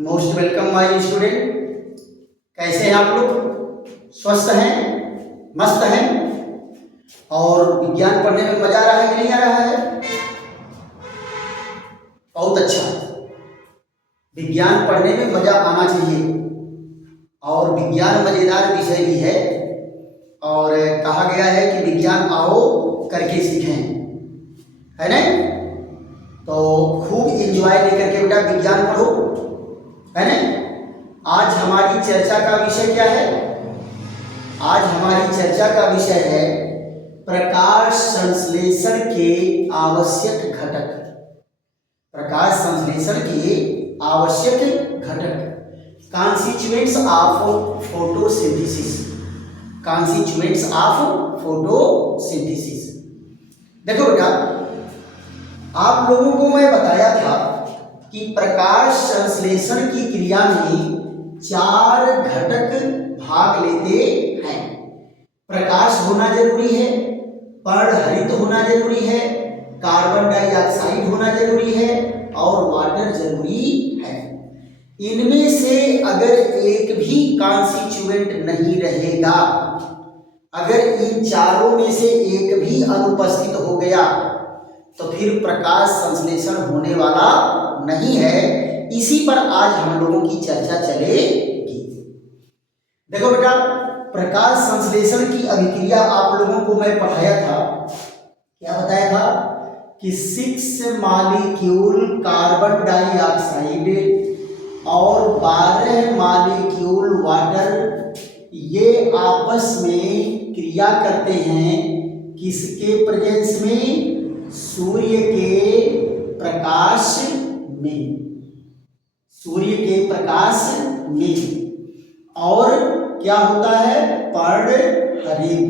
Most welcome my student. कैसे हैं आप लोग? स्वस्थ हैं, मस्त हैं और विज्ञान पढ़ने में मजा आ रहा है कि नहीं आ रहा है? बहुत अच्छा। विज्ञान पढ़ने में मजा आना चाहिए और विज्ञान मजेदार विषय भी है और कहा गया है कि विज्ञान आओ करके सीखें, है ना? तो खूब एंजॉय लेकर के बेटा विज्ञान पढ़ो, है ना? आज हमारी चर्चा का विषय क्या है? आज हमारी चर्चा का विषय है प्रकाश संश्लेषण के आवश्यक घटक। प्रकाश संश्लेषण के आवश्यक घटक, constituents of photosynthesis. Constituents of photosynthesis. देखो बेटा, आप लोगों को मैं बताया था कि प्रकाश संश्लेषण की क्रिया में 4 घटक भाग लेते हैं। प्रकाश होना जरूरी है, पर्णहरित होना जरूरी है, कार्बन डाइऑक्साइड होना जरूरी है और वाटर जरूरी है। इनमें से अगर एक भी कॉन्स्टिट्यूएंट नहीं रहेगा, अगर इन चारों में से एक भी अनुपस्थित हो गया तो फिर प्रकाश संश्लेषण होने वाला नहीं है। इसी पर आज हम लोगों की चर्चा चलेगी। देखो बेटा, प्रकाश संश्लेषण की अभिक्रिया आप लोगों को मैं पढ़ाया था, क्या बताया था कि 6 मॉलिक्यूल कार्बन डाइऑक्साइड और 12 मॉलिक्यूल वाटर ये आपस में क्रिया करते हैं। किसके प्रेजेंस में? सूर्य के प्रकाश में। सूर्य के प्रकाश में। और क्या होता है? पर्णहरित।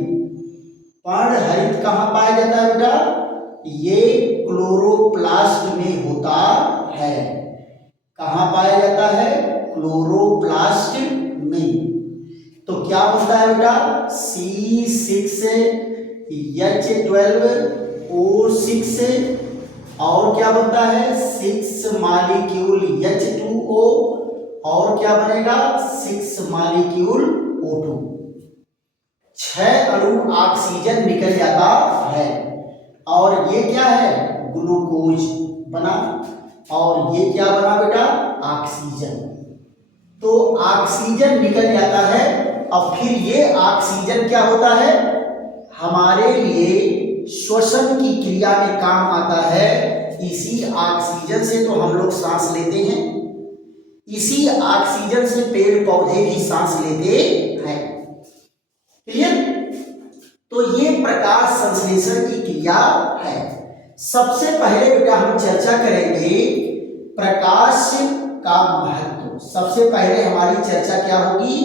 पर्णहरित कहाँ पाया जाता है बेटा? ये क्लोरोप्लास्ट में होता है। कहाँ पाया जाता है? क्लोरोप्लास्ट में। तो क्या होता है बेटा? C6H12O6 और क्या बनता है? 6 मॉलिक्यूल H2O और क्या बनेगा? 6 मॉलिक्यूल O2। 6 अणु ऑक्सीजन निकल जाता है और ये क्या है? ग्लूकोज बना और ये क्या बना बेटा? ऑक्सीजन। तो ऑक्सीजन निकल जाता है। अब फिर ये ऑक्सीजन क्या होता है? हमारे लिए श्वसन की क्रिया में काम आता है। इसी ऑक्सीजन से तो हम लोग सांस लेते हैं, इसी ऑक्सीजन से पेड़ पौधे भी सांस लेते हैं। क्लियर? तो ये प्रकाश संश्लेषण की क्रिया है। सबसे पहले बेटा हम चर्चा करेंगे प्रकाश का महत्व। सबसे पहले हमारी चर्चा क्या होगी?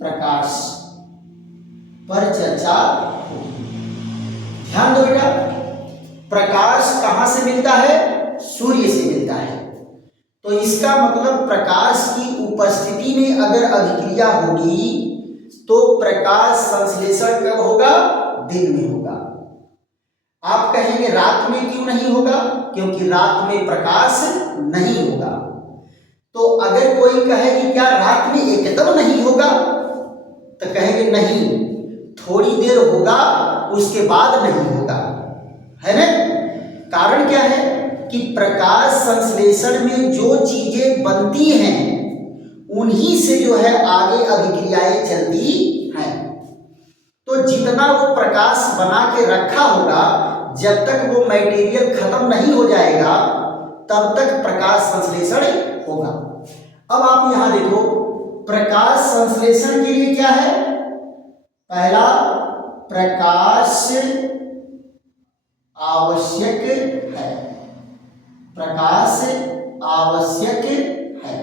प्रकाश पर चर्चा होगी। ध्यान दो बेटा, प्रकाश कहां से मिलता है? सूर्य से मिलता है। तो इसका मतलब प्रकाश की उपस्थिति में अगर अभिक्रिया होगी तो प्रकाश संश्लेषण कब होगा? दिन में होगा। आप कहेंगे रात में क्यों नहीं होगा? क्योंकि रात में प्रकाश नहीं होगा। तो अगर कोई कहे कि क्या रात में एकदम नहीं होगा, तो कहेंगे नहीं, थोड़ी देर होगा उसके बाद नहीं होगा, है ना? कारण क्या है कि प्रकाश संश्लेषण में जो चीजें बनती हैं उन्हीं से जो है आगे अभिक्रियाएं चलती हैं। तो जितना वो प्रकाश बना के रखा होगा, जब तक वो मटेरियल खत्म नहीं हो जाएगा तब तक प्रकाश संश्लेषण होगा। अब आप यहां देखो, प्रकाश संश्लेषण के लिए क्या है? पहला, प्रकाश आवश्यक है। प्रकाश आवश्यक है।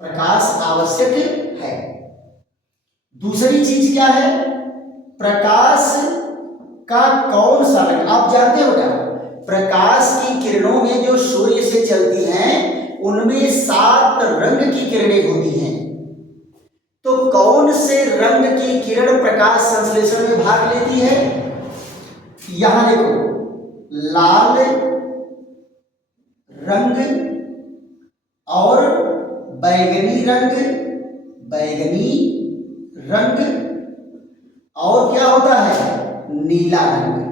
प्रकाश आवश्यक है। दूसरी चीज क्या है? प्रकाश का कौन सा रंग? आप जानते हो क्या? प्रकाश की किरणों में जो सूर्य से चलती हैं उनमें 7 रंग की किरणें होती हैं। तो कौन से रंग की किरण प्रकाश संश्लेषण में भाग लेती है? यहां देखो, लाल रंग और बैगनी रंग, बैगनी रंग, और क्या होता है, नीला रंग।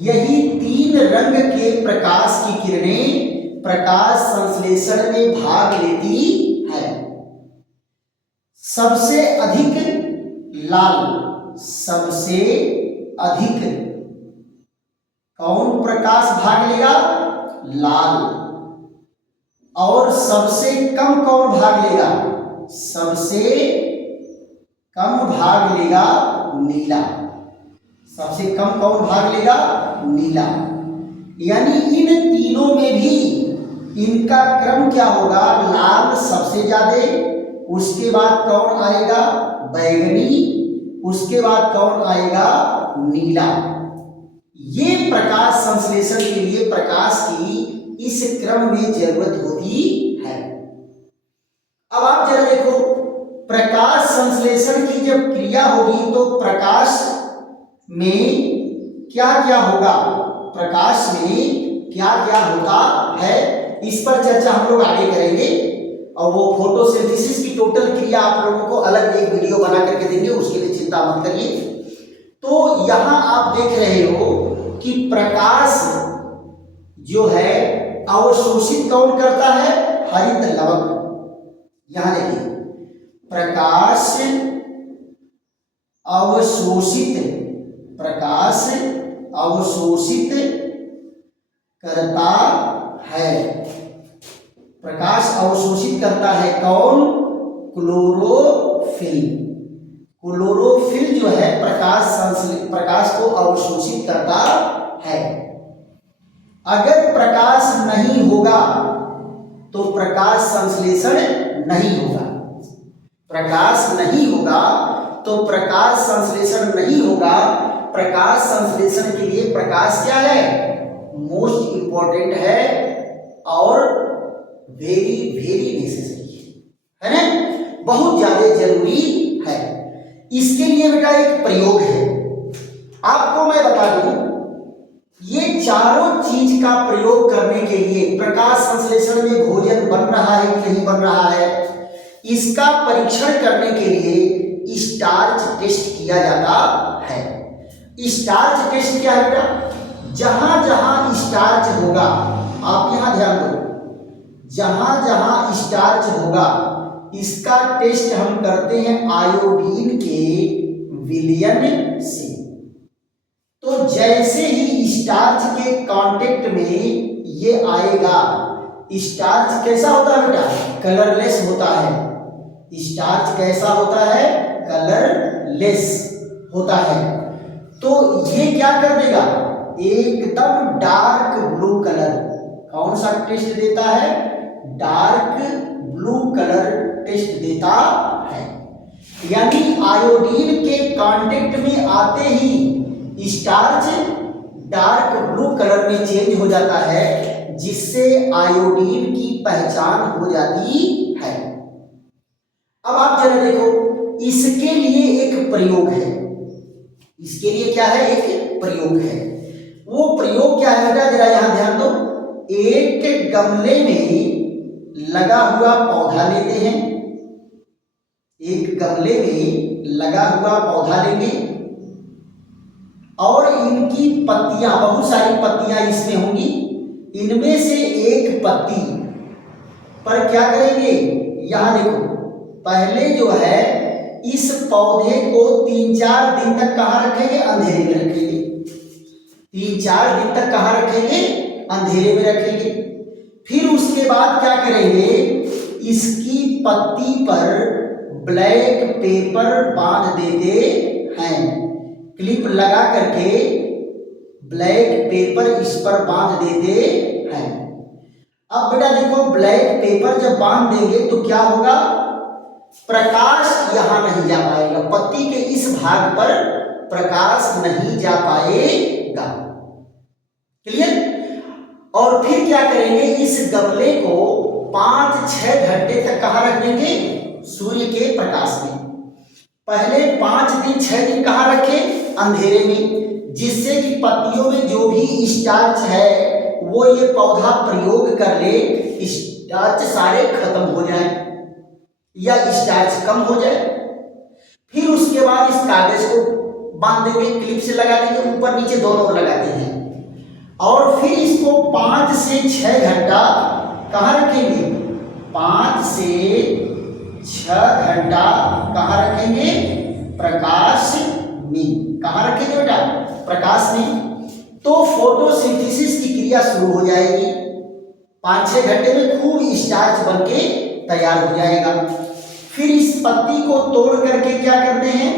यही तीन रंग के प्रकाश की किरणें प्रकाश संश्लेषण में भाग लेती है। सबसे अधिक लाल, सबसे अधिक कौन प्रकाश भाग लेगा, लाल। और सबसे कम कौन भाग लेगा, सबसे कम भाग लेगा नीला। सबसे कम कौन भाग लेगा, नीला। यानी इन तीनों में भी इनका क्रम क्या होगा, लाल सबसे ज्यादा, उसके बाद कौन आएगा, बैगनी, उसके बाद कौन आएगा, नीला। ये प्रकाश संश्लेषण के लिए प्रकाश की इस क्रम में जरूरत होती है। अब आप जरा देखो, प्रकाश संश्लेषण की जब क्रिया होगी तो प्रकाश में क्या क्या होगा, प्रकाश में क्या क्या होता है, इस पर चर्चा हम लोग आगे करेंगे। और वो फोटोसिंथेसिस की टोटल क्रिया आप लोगों को अलग एक वीडियो बना करके देंगे, उसके लिए चिंता मत करिए। तो यहां आप देख रहे हो कि प्रकाश जो है अवशोषित कौन करता है, हरित लवक। यहां देखिए, प्रकाश अवशोषित, प्रकाश अवशोषित करता है, प्रकाश अवशोषित करता है कौन, क्लोरोफिल। क्लोरोफिल जो है प्रकाश को अवशोषित करता है। अगर प्रकाश नहीं होगा तो प्रकाश संश्लेषण नहीं होगा, प्रकाश नहीं होगा तो प्रकाश संश्लेषण नहीं होगा। प्रकाश संश्लेषण के लिए प्रकाश क्या है, मोस्ट इंपॉर्टेंट है और वेरी वेरी नेसेसरी है ना, बहुत ज्यादा जरूरी है। इसके लिए बेटा एक प्रयोग है, आपको मैं बता दूं, ये चारों चीज का प्रयोग करने के लिए प्रकाश संश्लेषण में भोजन बन रहा है कि नहीं बन रहा है, इसका परीक्षण करने के लिए स्टार्च टेस्ट किया जाता है। स्टार्च टेस्ट क्या है बेटा, जहां जहां स्टार्च होगा, आप यहां ध्यान दो, जहां जहां स्टार्च होगा इसका टेस्ट हम करते हैं आयोडीन के विलयन से। तो जैसे ही स्टार्च के कांटेक्ट में ये आएगा, स्टार्च कैसा होता है बेटा, कलरलेस होता है। स्टार्च कैसा होता है, कलरलेस होता है। तो ये क्या कर देगा, एकदम डार्क ब्लू कलर, कौन सा टेस्ट देता है, डार्क ब्लू कलर टेस्ट देता है। यानी आयोडीन के कांटेक्ट में आते ही स्टार्च डार्क ब्लू कलर में चेंज हो जाता है, जिससे आयोडीन की पहचान हो जाती है। अब आप जरा देखो, इसके लिए एक प्रयोग है, इसके लिए क्या है, एक प्रयोग है। वो प्रयोग क्या है बेटा, जरा यहां ध्यान दो। एक गमले में लगा हुआ पौधा लेते हैं, एक गमले में लगा हुआ पौधा लेंगे और इनकी पत्तियां, बहुत सारी पत्तियां इसमें होंगी, इनमें से एक पत्ती पर क्या करेंगे, यहां देखो, पहले जो है इस पौधे को 3-4 दिन तक कहां रखेंगे, अंधेरे में रखेंगे। 3-4 दिन तक कहां रखेंगे, अंधेरे में रखेंगे। फिर उसके बाद क्या करेंगे, इसकी पत्ती पर ब्लैक पेपर बांध देते हैं, क्लिप लगा करके ब्लैक पेपर इस पर बांध देते हैं। अब बेटा देखो, ब्लैक पेपर जब बांध देंगे तो क्या होगा, प्रकाश यहां नहीं जा पाएगा, पत्ती के इस भाग पर प्रकाश नहीं जा पाएगा। क्लियर। और फिर क्या करेंगे, इस गमले को 5-6 घंटे तक कहां रख देंगे, सूर्य के प्रकाश में। पहले 5 दिन 6 दिन कहां रखें, अंधेरे में, जिससे कि पत्तियों में जो भी स्टार्च है वो ये पौधा प्रयोग कर ले, इस स्टार्च सारे खत्म हो जाए या स्टार्च कम हो जाए। फिर उसके बाद इस कागज को बांध देंगे, क्लिप से लगा देंगे, ऊपर नीचे दोनों ओर लगाते हैं और फिर इसको 5 से 6 घंटा कहाँ रखेंगे, 5 से 6 घंटा कहाँ रखेंगे, प्रकाश में। कहाँ रखेंगे बेटा, प्रकाश में। तो फोटोसिंथेसिस की क्रिया शुरू हो जाएगी, 5-6 घंटे में खूब स्टार्च बनके तैयार हो जाएगा। फिर इस पत्ती को तोड़ करके क्या करते हैं,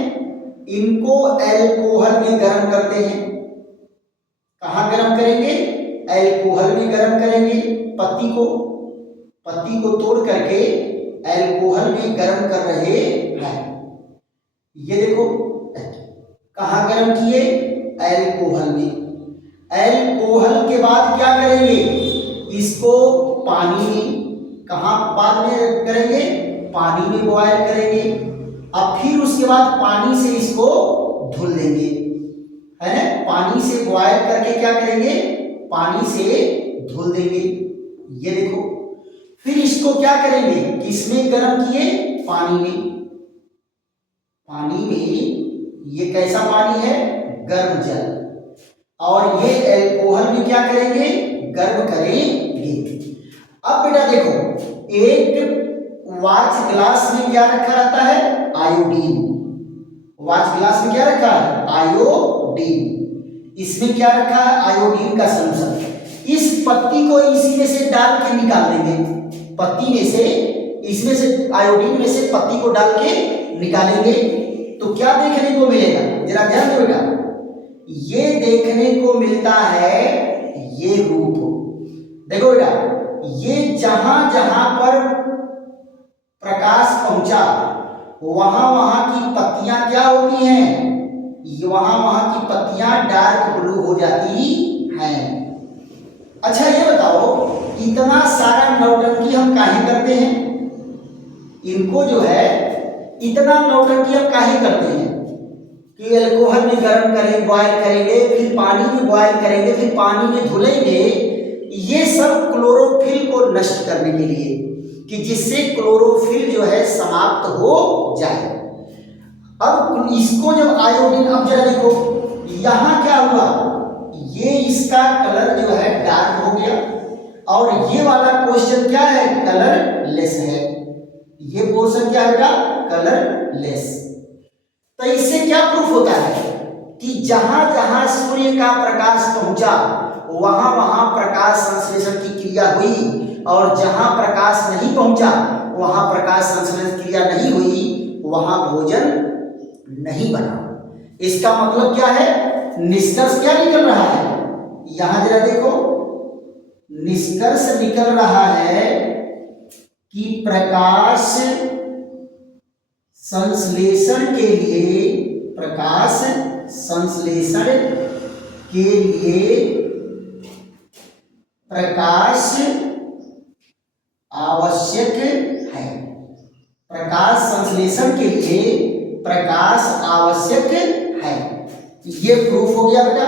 इनको अल्कोहल में गर्म करते हैं। कहाँ गर्म करेंगे, अल्कोहल में गर्म करेंगे। पत्ती को तोड़ करके अल्कोहल में गर्म कर रहे हैं। ये देखो कहाँ गर्म किए, अल्कोहल में। अल्कोहल के बाद क्या करेंगे, इसको पानी में, कहाँ बाद में करेंगे, पानी में बॉयल करेंगे। अब फिर उसके बाद पानी से इसको धुल देंगे, है ना। पानी से बॉयल करके क्या करेंगे, पानी से धुल देंगे। ये देखो फिर इसको क्या करेंगे, किसमें गर्म किए, पानी में। पानी में ये कैसा पानी है, गर्म जल। और ये अल्कोहल में क्या करेंगे, गर्म करेंगे। अब बेटा देखो, एक वाच ग्लास में क्या रखा रहता है, आयोडीन। वाच ग्लास में क्या रखा है, आयोडीन। इसमें क्या रखा है, आयोडीन का सॉल्यूशन। इस पत्ती को इसी में से डाल के निकाल देंगे, पत्ती में से, इसमें से आयोडीन में से पत्ती को डाल के निकालेंगे। तो क्या देखने को मिलेगा, जरा ध्यान दो बेटा, ये देखने को मिलता है ये रूप। देखो बेटा, ये जहां जहां पर प्रकाश पहुंचा वहां वहां की पत्तियां क्या होती हैं, वहां वहां की पत्तियां डार्क ब्लू हो जाती हैं। अच्छा ये बताओ, इतना सारा नौटंकी हम काहे करते हैं, इनको जो है इतना नौटंकी हम काहे करते हैं कि अल्कोहल में गर्म करेंगे, बॉयल करेंगे, फिर पानी में बॉयल करेंगे, फिर पानी में धुलेंगे। ये सब क्लोरोफिल को नष्ट करने के लिए, कि जिससे क्लोरोफिल जो है समाप्त हो जाए। अब इसको जब आयोडीन, अब जरा देखो यहां क्या हुआ, ये इसका कलर जो है डार्क हो गया और ये वाला क्वेश्चन क्या है, कलरलेस है। ये पोर्शन क्या है बेटा, कलरलेस। तो इससे क्या प्रूफ होता है कि जहां जहां सूर्य का प्रकाश पहुंचा वहां वहां प्रकाश संश्लेषण की क्रिया हुई, और जहां प्रकाश नहीं पहुंचा वहां प्रकाश संश्लेषण क्रिया नहीं हुई, वहां भोजन नहीं बना। इसका मतलब क्या है, निष्कर्ष क्या निकल रहा है, यहां जरा देखो, निष्कर्ष निकल रहा है कि प्रकाश संश्लेषण के लिए, प्रकाश संश्लेषण के लिए प्रकाश आवश्यक है। प्रकाश संश्लेषण के लिए प्रकाश आवश्यक है, ये प्रूफ हो गया बेटा।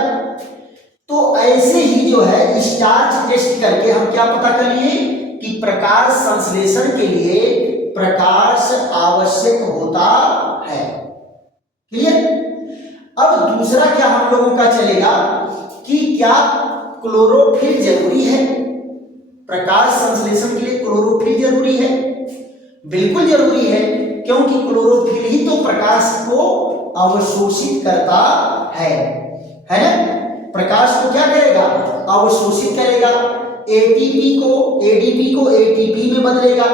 तो ऐसे ही जो है स्टार्च टेस्ट करके हम क्या पता कर लिए कि प्रकाश संश्लेषण के लिए प्रकाश आवश्यक होता है। क्लियर। अब दूसरा क्या हम लोगों का चलेगा कि क्या क्लोरोफिल जरूरी है, प्रकाश संश्लेषण के लिए क्लोरोफिल जरूरी है। बिल्कुल जरूरी है, क्योंकि क्लोरोफिल ही तो प्रकाश को अवशोषित करता है ना। प्रकाश को क्या करेगा, अवशोषित करेगा, एटीपी को एडीपी को एटीपी में बदलेगा,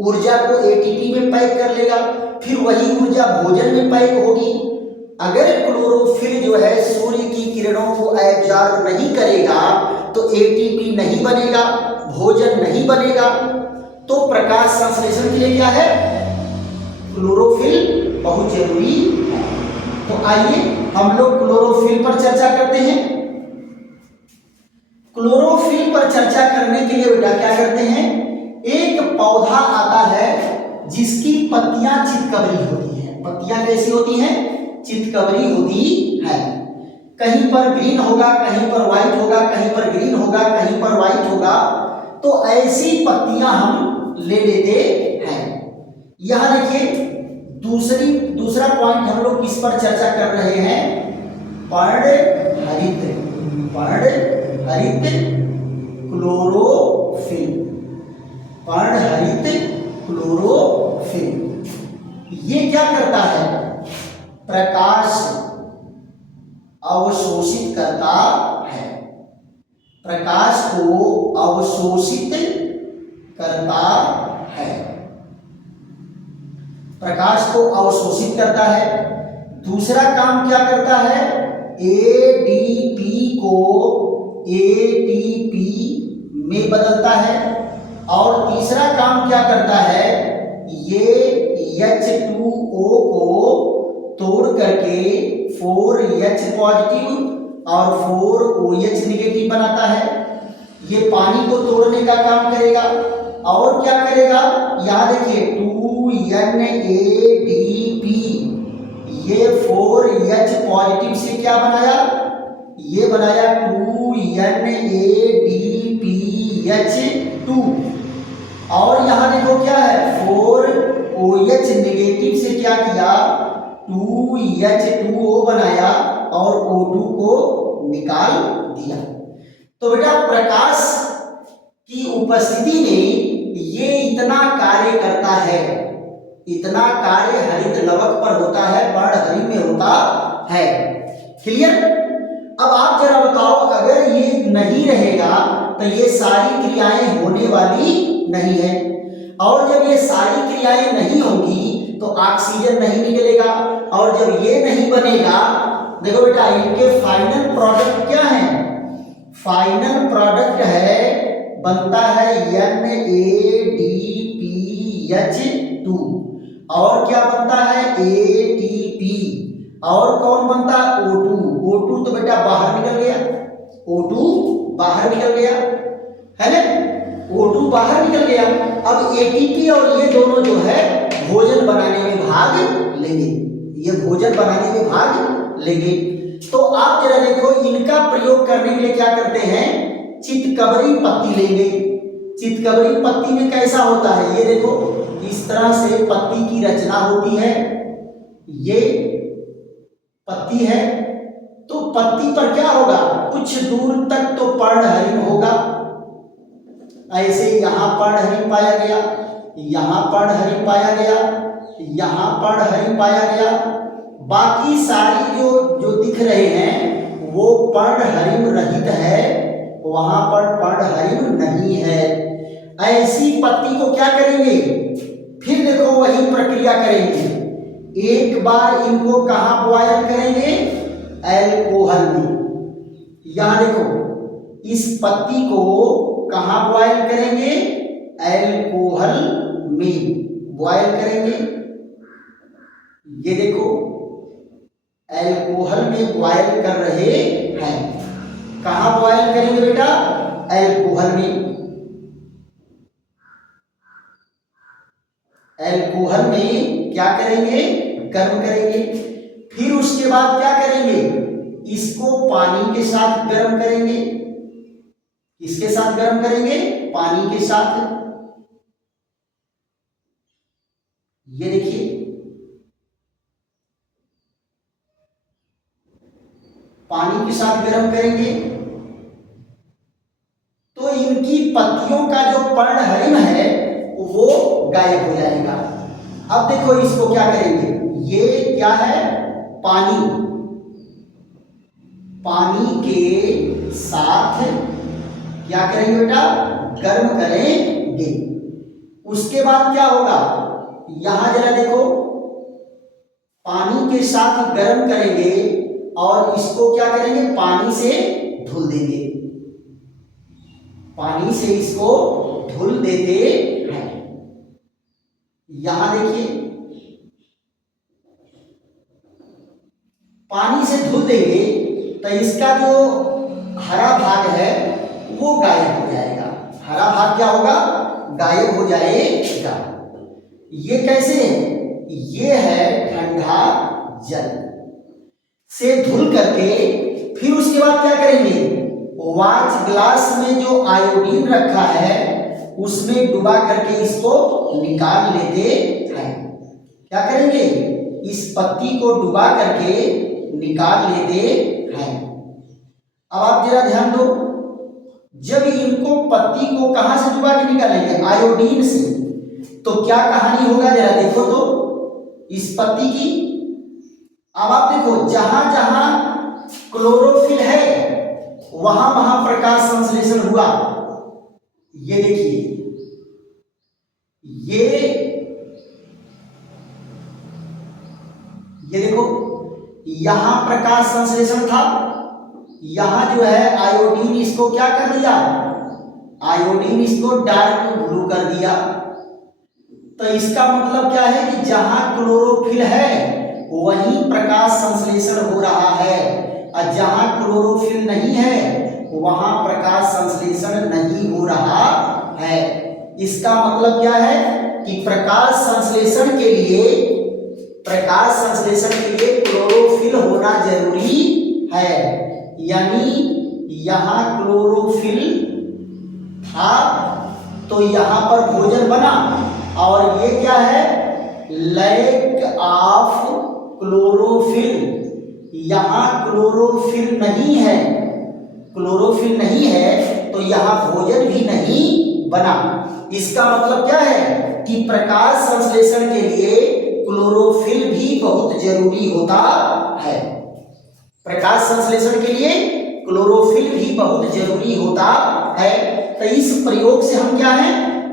ऊर्जा को एटीपी में पैक कर लेगा, फिर वही ऊर्जा भोजन में पैक होगी। अगर क्लोरोफिल जो है सूर्य की किरणों को एब्जॉर्ब नहीं करेगा तो एटीपी नहीं बनेगा, भोजन नहीं बनेगा। तो प्रकाश संश्लेषण के लिए क्या है, क्लोरोफिल बहुत जरूरी है। तो आइए हम लोग क्लोरोफिल पर चर्चा करते हैं। क्लोरोफिल पर चर्चा करने के लिए बेटा क्या करते हैं, एक पौधा आता है जिसकी पत्तियां चितकबरी होती हैं। पत्तियां कैसी होती हैं, चितकबरी होती है। कहीं पर ग्रीन होगा, कहीं पर व्हाइट होगा, कहीं पर ग्रीन होगा, कहीं पर व्हाइट होगा। तो ऐसी पत्तियां हम ले लेते हैं। यहां देखिए दूसरा पॉइंट हम लोग किस पर चर्चा कर रहे हैं? पर्णहरित क्लोरोफिल। पर्णहरित क्लोरोफिल ये क्या करता है? प्रकाश अवशोषित करता है। प्रकाश को अवशोषित करता है। प्रकाश को अवशोषित करता है। दूसरा काम क्या करता है? एडीपी को एटीपी में बदलता है। और तीसरा काम क्या करता है? ये H2O को तोड़ करके 4H पॉजिटिव और 4OH निगेटिव बनाता है। ये पानी को तोड़ने का काम करेगा। और क्या करेगा? यहां देखिए 2NADP, ये 4H पॉजिटिव से क्या बनाया? ये बनाया 2NADPH2। और यहां देखो क्या है? 4OH नेगेटिव से क्या किया? 2H2O बनाया और O2 को निकाल दिया। तो बेटा प्रकाश की उपस्थिति में ये इतना कार्य करता है। इतना कार्य हरित लवक पर होता है, पर्णहरित में होता है। क्लियर? अब आप जरा बताओ, अगर ये नहीं रहेगा तो ये सारी क्रियाएं होने वाली नहीं है। और जब ये सारी क्रियाएं नहीं होंगी तो ऑक्सीजन नहीं निकलेगा। और जब ये नहीं बनेगा, देखो बेटा इनके फाइनल प्रोडक्ट क्या है? फाइनल प्रोडक्ट है, बनता है NADPH2। और क्या बनता है? ATP। और कौन बनता है? O2। O2 तो बेटा बाहर निकल गया। O2 बाहर निकल गया है ना? O2 बाहर निकल गया। अब ATP और ये दोनों जो है भोजन बनाने में भाग लेंगे। ये भोजन बनाने में भाग लेंगे। तो आप जरा देखो, इनका प्रयोग करने के लिए क्या करते हैं? चितकबरी पत्ती लेंगे। चितकबरी पत्ती में कैसा होता है? ये देखो इस तरह से पत्ती की रचना होती है। ये पत्ती है, तो पत्ती पर क्या होगा? कुछ दूर तक तो पर्णहरित होगा। ऐसे यहां पर्णहरित पाया गया, यहां पर्णहरित पाया गया, यहां पर्णहरित पाया गया। बाकी सारी जो दिख रहे हैं वो पर्णहरित रहित है, वहां पर पर्णहरित नहीं है। ऐसी पत्ती को क्या करेंगे? फिर देखो वही प्रक्रिया करेंगे। एक बार इनको कहां बॉयल करेंगे? अल्कोहल में। यहां देखो इस पत्ती को कहां बॉयल करेंगे? अल्कोहल में बॉयल करेंगे। ये देखो अल्कोहल में बॉयल कर रहे हैं। कहां बॉयल करेंगे बेटा? अल्कोहल में। अल्कोहल में क्या करेंगे? गर्म करेंगे। फिर उसके बाद क्या करेंगे? इसको पानी के साथ गर्म करेंगे। किसके साथ गर्म करेंगे? पानी के साथ। ये देखिए पानी के साथ गर्म करेंगे तो इनकी पत्तियों का जो पर्णहरित है वो गायब हो जाएगा। अब देखो इसको क्या करेंगे? ये क्या है? पानी। पानी के साथ क्या करेंगे बेटा? गर्म करेंगे। उसके बाद क्या होगा? यहां जरा देखो, पानी के साथ गर्म करेंगे और इसको क्या करेंगे? पानी से धुल देंगे। पानी से इसको धुल देते हैं। यहां देखिए पानी से धुल देंगे तो इसका जो हरा भाग है वो गायब हो जाएगा। हरा भाग क्या होगा? गायब हो जाएगा। ये कैसे? ये है ठंडा जल से धुल करके फिर उसके बाद क्या करेंगे? वाच ग्लास में जो आयोडीन रखा है उसमें डुबा करके इसको निकाल लेते हैं। क्या करेंगे? इस पत्ती को डुबा करके निकाल लेते हैं। अब आप जरा ध्यान दो, जब इनको पत्ती को कहां से डुबा के निकालेंगे? आयोडीन से। तो क्या कहानी होगा जरा देखो तो इस पत्ती की। अब आप देखो, जहां जहां क्लोरोफिल है वहां वहां प्रकाश संश्लेषण हुआ। ये देखिए, ये देखो, यहां प्रकाश संश्लेषण था, यहां जो है आयोडीन इसको क्या कर दिया? आयोडीन इसको डार्क ब्लू कर दिया। तो इसका मतलब क्या है कि जहां क्लोरोफिल है वहीं प्रकाश संश्लेषण हो रहा है, और जहां क्लोरोफिल नहीं है वहां प्रकाश संश्लेषण नहीं हो रहा है। इसका मतलब क्या है कि प्रकाश संश्लेषण के लिए क्लोरोफिल होना जरूरी है। यानी यहां क्लोरोफिल था तो यहां पर भोजन बना, और ये क्या है? Lack of chlorophyll. यहां क्लोरोफिल नहीं है, क्लोरोफिल नहीं है तो यहां भोजन भी नहीं बना। इसका मतलब क्या है कि प्रकाश संश्लेषण के लिए क्लोरोफिल भी बहुत जरूरी होता है। प्रकाश संश्लेषण के लिए क्लोरोफिल भी बहुत जरूरी होता है। तो इस प्रयोग से हम क्या है?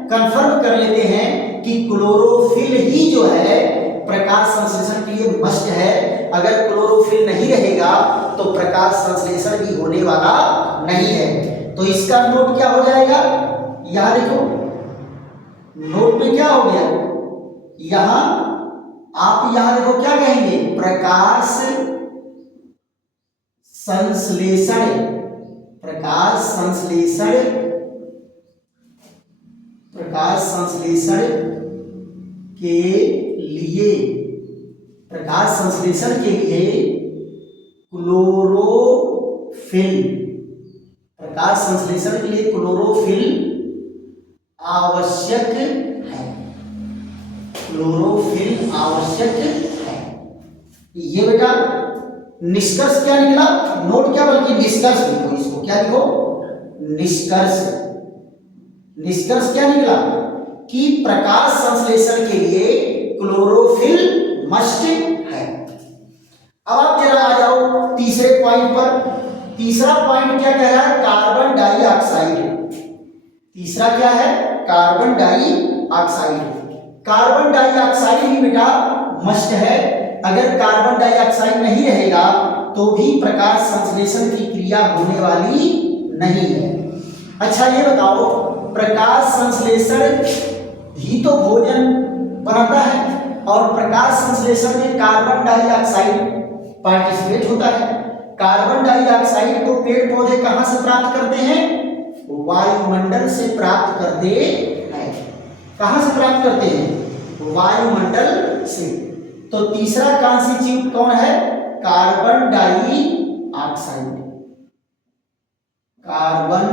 कंफर्म कर लेते हैं कि क्लोरोफिल ही जो है प्रकाश संश्लेषण के लिए मस्ट है। अगर क्लोरोफिल नहीं रहेगा तो प्रकाश संश्लेषण भी होने वाला नहीं है। तो इसका नोट क्या हो जाएगा? यहां देखो, नोट में क्या हो गया? यहां आप यहां देखो क्या कहेंगे? प्रकाश संश्लेषण, प्रकाश संश्लेषण, प्रकाश संश्लेषण के लिए, प्रकाश संश्लेषण के लिए क्लोरोफिल, प्रकाश संश्लेषण के लिए क्लोरोफिल आवश्यक है। क्लोरोफिल आवश्यक है। ये बेटा निष्कर्ष क्या निकला? नोट क्या बल्कि निष्कर्ष लिखो इसको। क्या लिखो? निष्कर्ष। निष्कर्ष क्या निकला? कि प्रकाश संश्लेषण के लिए क्लोरोफिल मस्ट है। अब आप जरा आ जाओ तीसरे पॉइंट पर। तीसरा पॉइंट क्या कह रहा है? Carbon dioxide. तीसरा क्या है? Carbon dioxide. कार्बन डाइऑक्साइड भी बेटा मस्ट है। अगर कार्बन डाइऑक्साइड नहीं रहेगा तो भी प्रकाश संश्लेषण की क्रिया होने वाली नहीं है। अच्छा ये बताओ, प्रकाश संश्लेषण ही तो भोजन बनाता है, और प्रकाश संश्लेषण में कार्बन डाइऑक्साइड पार्टिसिपेट होता है। कार्बन डाइऑक्साइड को पेड़ पौधे कहां से प्राप्त करते हैं? वायुमंडल से प्राप्त करते हैं। कहां से प्राप्त करते हैं? वायुमंडल से। तो तीसरा कॉन्स्टिट्यूट कौन है? Carbon dioxide. Carbon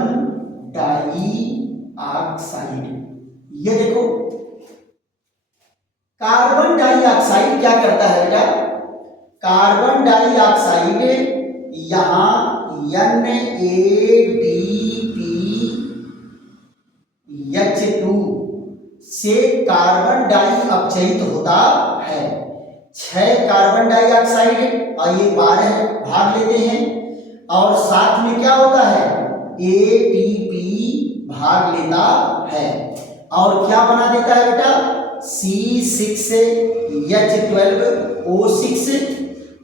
dioxide. ये देखो, कार्बन डाइऑक्साइड क्या करता है बेटा? कार्बन डाइऑक्साइड यहां NADPH2 से कार्बन डाइऑक्साइड होता है। 6 कार्बन डाइऑक्साइड और ये 12 भाग लेते हैं, और साथ में क्या होता है? ATP भाग लेता है, और क्या बना देता है बेटा? C6H12O6,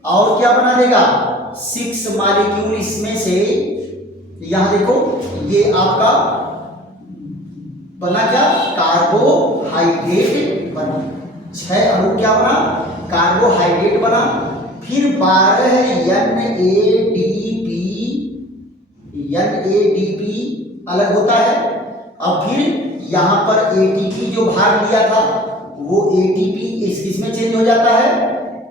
और क्या बना देगा? 6 मॉलिक्यूल इसमें से, यहां देखो ये आपका बना क्या? कार्बोहाइड्रेट बना। 6 अणु क्या बना? कार्बोहाइड्रेट बना। फिर 12 NADP अलग होता है। अब फिर यहां पर ATP जो भाग लिया था वो ATP इसमें चेंज हो जाता है,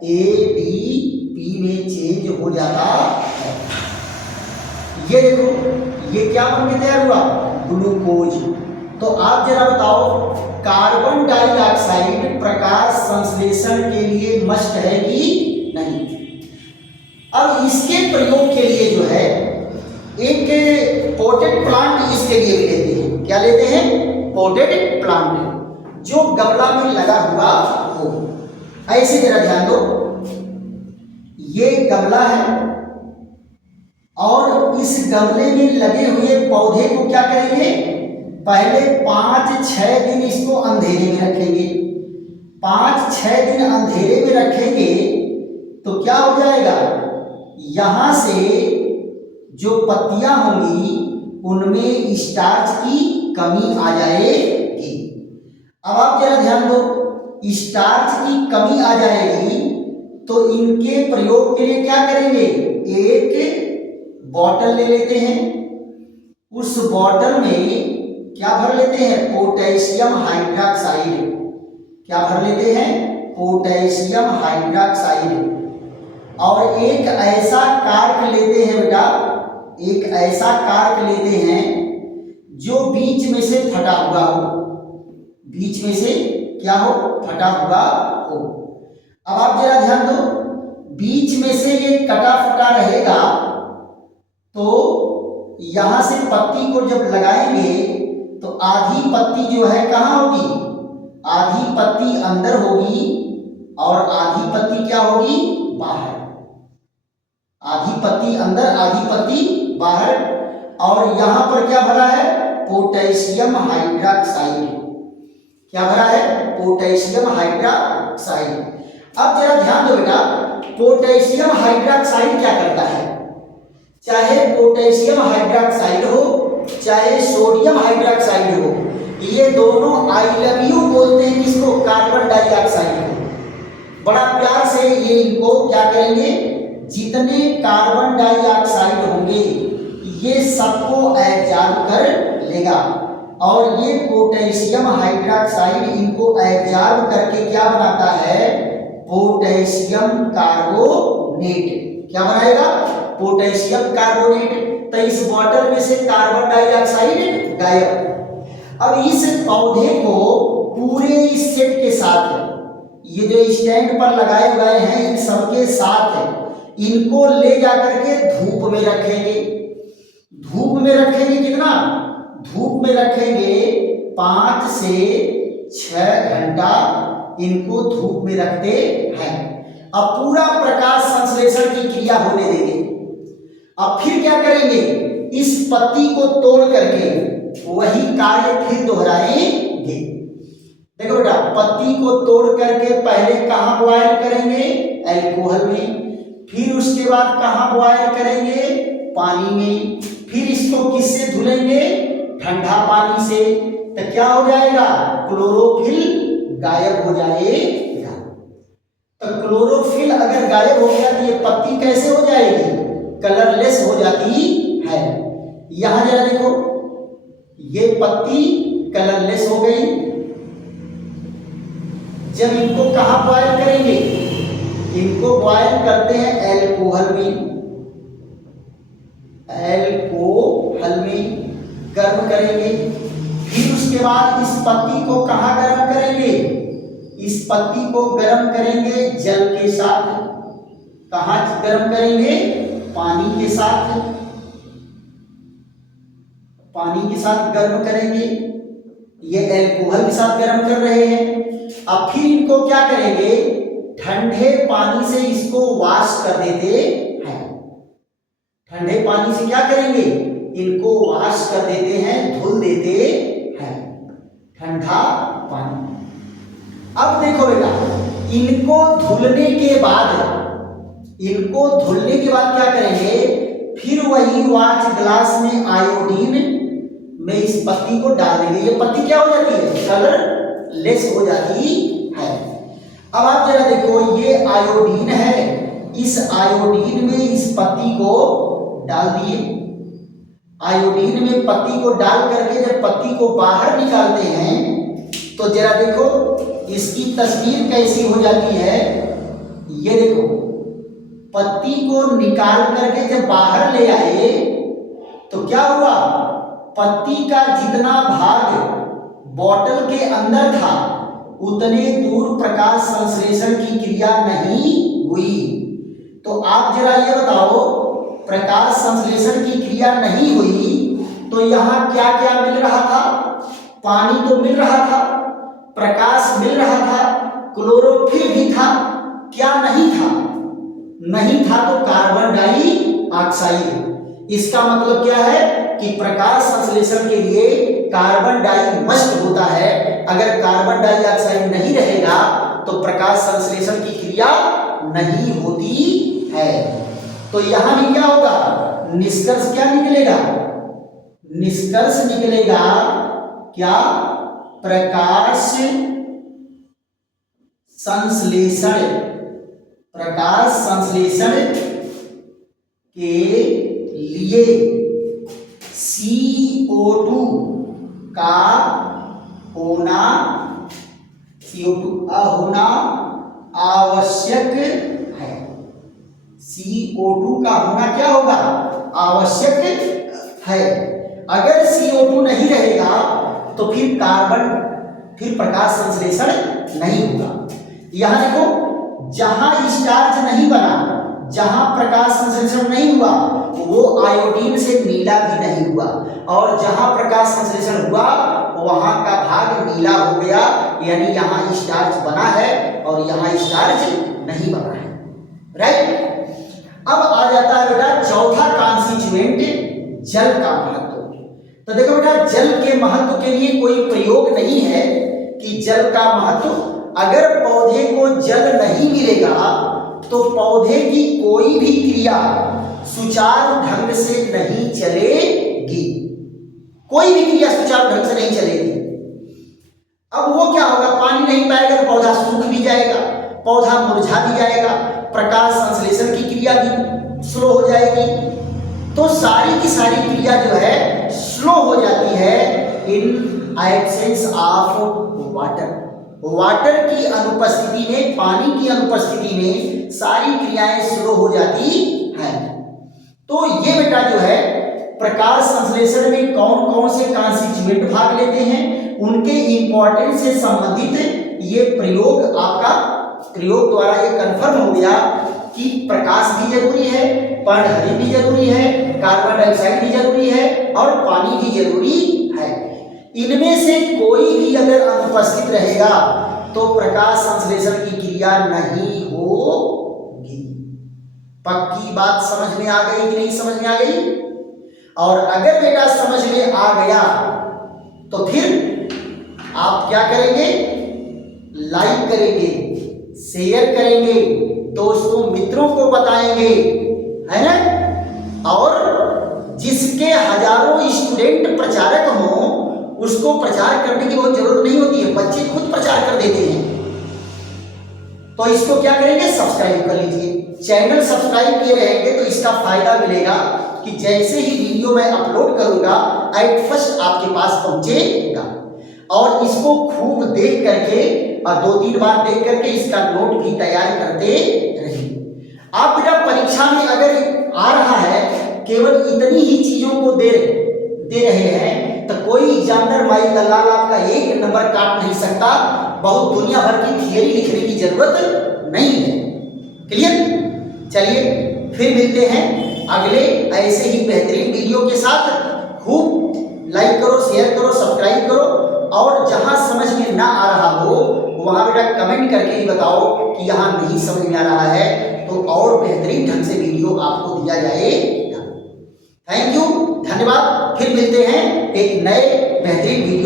ADP में चेंज हो जाता है। ये देखो, ये क्या बन के तैयार हुआ? ग्लूकोज। तो आप जरा बताओ, कार्बन डाइऑक्साइड प्रकाश संश्लेषण के लिए मस्ट है कि नहीं? अब इसके प्रयोग के लिए जो है एक पॉटेड प्लांट इसके लिए भी लेते हैं। क्या लेते हैं? पॉटेड प्लांट, जो गमला में लगा हुआ हो। ऐसे जरा ध्यान दो, ये गमला है और इस गमले में लगे हुए पौधे को क्या करेंगे? पहले 5-6 दिन इसको अंधेरे में रखेंगे। 5-6 दिन अंधेरे में रखेंगे तो क्या हो जाएगा? यहां से जो पत्तियां होंगी उनमें स्टार्च की कमी आ जाएगी। अब आप जरा ध्यान दो, स्टार्च की कमी आ जाएगी तो इनके प्रयोग के लिए क्या करेंगे? एक बॉटल ले लेते हैं, उस बॉटल में क्या भर लेते हैं? Potassium hydroxide. क्या भर लेते हैं? Potassium hydroxide. और एक ऐसा कार्क लेते हैं बेटा, एक ऐसा कार्क लेते हैं जो बीच में से फटा हुआ हो, बीच में से क्या हो? फटा हुआ हो। अब आप जरा ध्यान दो, बीच में से ये कटा फटा रहेगा तो यहां से पत्ती को जब लगाएंगे तो आधी पत्ती जो है कहां होगी? आधी पत्ती अंदर होगी और आधी पत्ती क्या होगी? बाहर। आधी पत्ती अंदर, आधी पत्ती बाहर। और यहां पर क्या भरा है? Potassium hydroxide. क्या भरा है? Potassium hydroxide. अब जरा ध्यान दो बेटा, पोटेशियम हाइड्रोक्साइड क्या करता है? चाहे पोटेशियम हाइड्रोक्साइड हो चाहे सोडियम हाइड्रोक्साइड हो, ये दोनों आई लव यू बोलते हैं किसको? कार्बन डाइऑक्साइड को। बड़ा प्यार से ये इनको क्या करेंगे? जितने कार्बन डाइऑक्साइड होंगे ये सबको एब्जॉर्ब कर लेगा और ये पोटेशियम हाइड्रोक्साइड इनको एब्जॉर्ब करके क्या बनाता है? Potassium carbonate. क्या बनाएगा? Potassium carbonate. तो इस बॉटल में से कार्बन डाइऑक्साइड गायब। अब इस पौधे को पूरे इस सेट के साथ, ये जो स्टैंड पर लगाए हुए हैं इन सबके साथ इनको ले जाकर के धूप में रखेंगे। धूप में रखेंगे कितना? धूप में रखेंगे 5 से 6 घंटा इनको धूप में रखते हैं। अब पूरा प्रकाश संश्लेषण की क्रिया होने देंगे। अब फिर क्या करेंगे? इस पत्ती को तोड़ करके वही कार्य फिर दोहराएंगे। देखो बेटा, पत्ती को तोड़ करके पहले कहां बॉयल करेंगे? अल्कोहल में। फिर उसके बाद कहां बॉयल करेंगे? पानी में। फिर इसको किससे धुलेंगे? ठंडा पानी से। तो क्या हो जाएगा? क्लोरोफिल गायब हो जाएगा। तो क्लोरोफिल अगर गायब हो गया तो ये पत्ती कैसे हो जाएगी? कलरलेस हो जाती है। यहां जरा देखो, ये पत्ती कलरलेस हो गई। जब इनको कहां बॉयल करेंगे? इनको बॉयल करते हैं अल्कोहल में। अल्कोहल में गर्म करेंगे। फिर उसके बाद इस पत्ती को कहां गर्म करेंगे? इस पत्ती को गर्म करेंगे जल के साथ। कहां गर्म करेंगे? पानी के साथ। पानी के साथ गर्म करेंगे। ये अल्कोहल के साथ गर्म कर रहे हैं। अब फिर इनको क्या करेंगे? ठंडे पानी से इसको वॉश कर देते हैं। ठंडे पानी से क्या करेंगे? इनको वॉश कर देते हैं, धुल देते हैं। ठंडा पानी। अब देखो बेटा, इनको धुलने के बाद क्या करेंगे? फिर वही वाच ग्लास में आयोडीन में इस पत्ती को डाल देंगे। ये पत्ती क्या हो जाती है? कलरलेस हो जाती है। अब आप जरा देखो, ये आयोडीन है। इस आयोडीन में इस पत्ती को डाल दिए। आयोडीन में पत्ती को डाल करके जब पत्ती को बाहर निकालते हैं तो जरा देखो इसकी तस्वीर कैसी हो जाती है। ये देखो, पत्ती को निकाल करके जब बाहर ले आए तो क्या हुआ? पत्ती का जितना भाग बॉटल के अंदर था उतने दूर प्रकाश संश्लेषण की क्रिया नहीं हुई। तो आप जरा ये बताओ, प्रकाश संश्लेषण की क्रिया नहीं हुई तो यहाँ क्या क्या मिल रहा था? पानी तो मिल रहा था, प्रकाश मिल रहा था, क्लोरोफिल भी था, क्या नहीं था? नहीं था तो कार्बन डाइऑक्साइड। इसका मतलब क्या है कि प्रकाश संश्लेषण के लिए कार्बन डाई मस्ट होता है। अगर कार्बन डाइऑक्साइड नहीं रहेगा तो प्रकाश संश्लेषण की क्रिया नहीं होती है। तो यहां भी क्या होगा? निष्कर्ष क्या निकलेगा? निष्कर्ष निकलेगा क्या? प्रकाश संश्लेषण, प्रकाश संश्लेषण के लिए CO2 का होना, CO2 का होना आवश्यक है। CO2 का होना क्या होगा? आवश्यक है। अगर CO2 नहीं रहेगा तो फिर प्रकाश संश्लेषण नहीं होगा। यहां देखो, जहां स्टार्च नहीं बना, जहां प्रकाश संश्लेषण नहीं हुआ, वो आयोडीन से नीला भी नहीं हुआ, और जहां प्रकाश संश्लेषण हुआ वहां का भाग नीला हो गया, यानी यहां स्टार्च बना है और यहां स्टार्च नहीं बना है। राइट। अब आ जाता है बेटा चौथा कॉन्स्टिट्यूएंट, जल का महत्व। तो देखो बेटा, जल के महत्व के लिए कोई प्रयोग नहीं है कि जल का महत्व, अगर पौधे को जल नहीं मिलेगा तो पौधे की कोई भी क्रिया सुचारू ढंग से नहीं चलेगी। कोई भी क्रिया सुचारू ढंग से नहीं चलेगी। अब वो क्या होगा? पानी नहीं पाएगा तो पौधा सूख भी जाएगा, पौधा मुरझा भी जाएगा, प्रकाश संश्लेषण की क्रिया भी स्लो हो जाएगी। तो सारी की सारी क्रिया जो है स्लो हो जाती है in absence of water. Water की अनुपस्थिति में, पानी की अनुपस्थिति में सारी क्रियाएं स्लो हो जाती हैं। तो ये बेटा जो है प्रकाश संश्लेषण में कौन कौन से कॉन्स्टिट्यूएंट भाग लेते हैं, उनके इंपॉर्टेंस से संबंधित ये प्रयोग, आपका प्रयोग द्वारा ये कंफर्म हो गया कि प्रकाश भी जरूरी है, पर्णहरित भी जरूरी है, कार्बन डाइऑक्साइड भी जरूरी है और पानी भी जरूरी है। इनमें से कोई भी अगर अनुपस्थित रहेगा तो प्रकाश संश्लेषण की क्रिया नहीं होगी। पक्की बात समझ में आ गई कि नहीं समझ में आ गई? और अगर बेटा समझ में आ गया तो फिर आप क्या करेंगे? लाइक करेंगे, शेयर करेंगे, दोस्तों मित्रों को बताएंगे, है ना? और जिसके हजारों स्टूडेंट प्रचारक हों उसको प्रचार करने की बहुत जरूरत नहीं होती है, बच्चे खुद प्रचार कर देते हैं। तो इसको क्या करेंगे? सब्सक्राइब कर लीजिए। चैनल सब्सक्राइब किए रहेंगे तो इसका फायदा मिलेगा कि जैसे ही वीडियो मैं अपलोड करूंगा एट फर्स्ट आपके पास पहुंचेगा। और इसको खूब देख करके और 2-3 बार देख करके इसका नोट भी तैयार करते रहिए। आप बेटा परीक्षा में अगर आ रहा है केवल इतनी ही चीजों को दे रहे हैं तो कोई एग्जामिनर माई दलाल आपका 1 नंबर काट नहीं सकता। बहुत दुनिया भर की थियरी लिखने की जरूरत नहीं है। क्लियर? चलिए फिर मिलते हैं अगले ऐसे ही बेहतरीन वीडियो के साथ। खूब लाइक करो, शेयर करो, सब्सक्राइब करो, और जहां समझ में ना आ रहा हो वहां बेटा कमेंट करके ही बताओ कि यहां नहीं समझ में आ रहा है, तो और बेहतरीन ढंग से वीडियो आपको दिया जाएगा। थैंक यू, धन्यवाद। फिर मिलते हैं एक नए बेहतरीन वीडियो